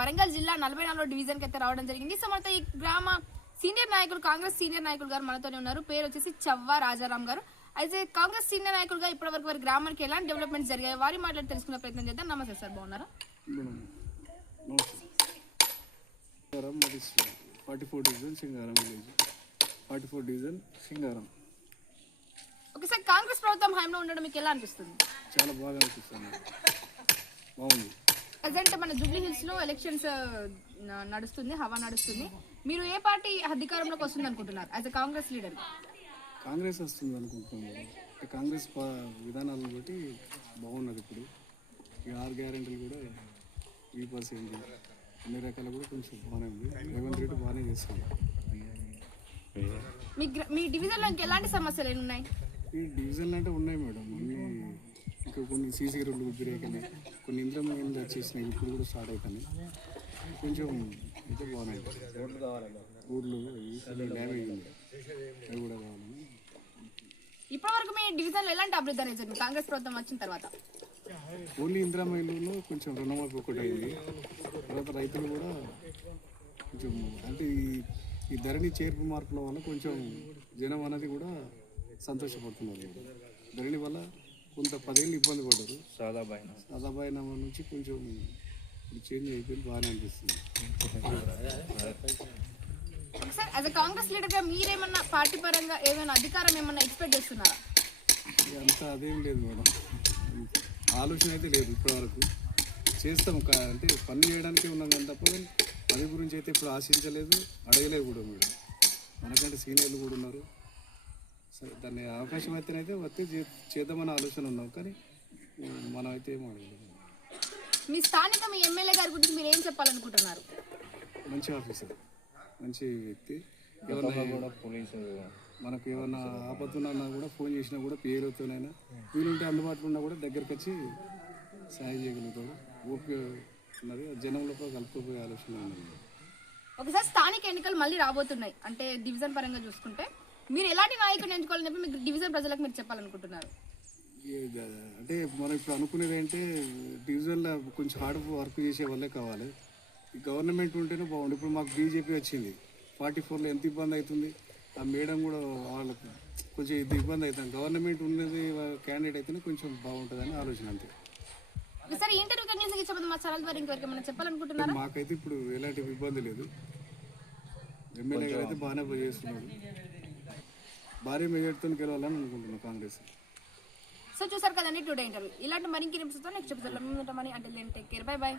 వరంగల్ జిల్లా నలభై నాలుగో డివిజన్ అయితే రావడం జరిగింది. సో మనతో ఈ గ్రామ సీనియర్ నాయకులు కాంగ్రెస్ సీనియర్ నాయకులు గారు మనతోనే ఉన్నారు. పేరు వచ్చేసి చవ్వ రాజారాం గారు. అయితే కాంగ్రెస్ సీనియర్ నాయకులుగా ఇప్పటి వరకు వారి గ్రామానికి ఎలాంటి డెవలప్మెంట్స్ జరిగాయి? వారి మాట్లాడి తెలుసుకునే ప్రయత్నం చేద్దాం. నమస్తే సార్ బాగున్నారా? మేడం నమస్తే సింగారం మాది forty four division Singaram village. Forty four division Singaram. Okay sir Congress ప్రభుత్వం హయాంలో ఉండడం మీకు ఎలా అనిపిస్తుంది? చాలా బాగా అనిపిస్తుంది. బాగుంది. ప్రజెంట్ మన జూబ్లీ హిల్స్లో ఎలక్షన్స్ నడుస్తుంది హవా నడుస్తుంది. మీరు ఏ పార్టీ అధికారంలోకి వస్తుంది అనుకుంటున్నారు? As a Congress leader. Congress వస్తుంది అనుకుంటున్నాం మేడం అంటే కాంగ్రెస్ ప- విధానాలను బట్టి బాగున్నది ఇప్పుడు. ఈ ఆరు గ్యారెంటీలు కూడా ఈ పర్సెంట్. అన్ని రకాలు కూడా కొంచెం బాగానే ఉంది. రేవంత్ రెడ్డి బాగానే చేస్తుంది మీ గ్ర- మీ డివిజన్లో ఇంకా ఎలాంటి సమస్యలు ఏమి ఉన్నాయి ఈ డివిజన్లు అంటే ఉన్నాయి మేడం. అన్ని ఇంకా కొన్ని సీసీ రోడ్లు వ్యతిరేకమే కొన్ని ఇంద్రం మీద వచ్చేసినాయి ఇప్పుడు కూడా స్టార్ట్ అవుతాయి కొంచెం అయితే బాగున్నాయి. ఊర్లు డ్యామేజ్ ఉంది అవి కూడా కావాలని ఇప్పటి వరకు మీ డివిజన్లో ఎలాంటి అభివృద్ధి అనేది జరిగింది? కాంగ్రెస్ ప్రభుత్వం వచ్చిన తర్వాత? ఓన్లీ ఇందిరా మైలులో కొంచెం రుణమాఫీ ఒకటి అయింది. తర్వాత రైతులు కూడా కొంచెం అంటే ఈ ఈ ధరణి చేర్పు మార్పుల వల్ల కొంచెం జనం అనేది కూడా సంతోషపడుతున్నారు. ధరణి వల్ల కొంత పదేళ్ళు ఇబ్బంది పడ్డారు. సాదాబాయి నామా నుంచి కొంచెం ఇప్పుడు చేంజ్ అయిపోయింది బాగానే అనిపిస్తుంది. సార్ యాజ్ అ కాంగ్రెస్ లీడర్గా మీరేమన్నా పార్టీ పరంగా ఏమైనా అధికారం ఏమన్నా ఎక్స్పెక్ట్ చేస్తున్నారా? అంతా అదేం లేదు మేడం. ఆలోచన అయితే లేదు ఇప్పటివరకు. చేస్తాం అంటే పని చేయడానికి ఉన్నాం కానీ తప్ప కానీ పని గురించి అయితే ఇప్పుడు ఆశించలేదు అడగలేదు కూడా మేడం. మనకంటే సీనియర్లు కూడా ఉన్నారు. సరే దాన్ని అవకాశం అయితేనైతే వస్తే చేద్దామని ఆలోచన ఉన్నాం. కానీ మనం అయితే మీ స్థానిక మీ ఎమ్మెల్యే గారి గురించి మీరు ఏం చెప్పాలనుకుంటున్నారు? మంచి ఆఫీసర్. మంచి వ్యక్తి. ఏమన్నా మనకు ఏమన్నా ఆపత్తున్నా కూడా ఫోన్ చేసినా కూడా పేరుతోనైనా వీలుంటే అందుబాటులో ఉన్నా కూడా దగ్గరికి వచ్చి సాయం చేయగలుగుతాడు ఓపిక ఉన్నది. జనంలో కూడా కలుపుకోపోయే ఆలోచన ఉన్నది ఒకసారి స్థానిక ఎన్నికలు మళ్ళీ రాబోతున్నాయి. అంటే డివిజన్ పరంగా చూసుకుంటే మీరు ఎలాంటి నాయకుడిని ఎంచుకోవాలని చెప్పి మీకు డివిజన్ ప్రజలకు మీరు చెప్పాలనుకుంటున్నారు? అంటే మనం ఇప్పుడు అనుకునేది అంటే డివిజన్లో కొంచెం హార్డ్ వర్క్ చేసే వాళ్ళే కావాలి. ఈ గవర్నమెంట్ ఉంటేనే బాగుంది ఇప్పుడు మాకు బీజేపీ వచ్చింది. ఫార్టీ ఫోర్లో ఎంత ఇబ్బంది అవుతుంది? ఆ మేడం కూడా వాళ్ళకి కొంచెం ఇది ఇబ్బంది అవుతుంది. గవర్నమెంట్ ఉన్నది క్యాండిడేట్ అయితేనే కొంచెం బాగుంటుందని ఆలోచన అంతే. ఇంటర్వ్యూ మా ఛానల్ ద్వారా ఇంకొకరికి ఏమైనా చెప్పాలనుకుంటున్నారా? మాకైతే ఇప్పుడు ఎలాంటి ఇబ్బంది లేదు. ఎమ్మెల్యే గారు అయితే బాగానే చేస్తున్నారు. భారీ మెజార్టీతో గెలవాలని అనుకుంటున్నాం కాంగ్రెస్. సో చూసారు కదండి టుడే ఇంటర్వ్యూ. ఇలాంటి మరిన్ని నిమిషంతో నెక్స్ట్ ఎపిసోడ్లో మేము ఉంటామని అంటే టేక్ కేర్ బై బై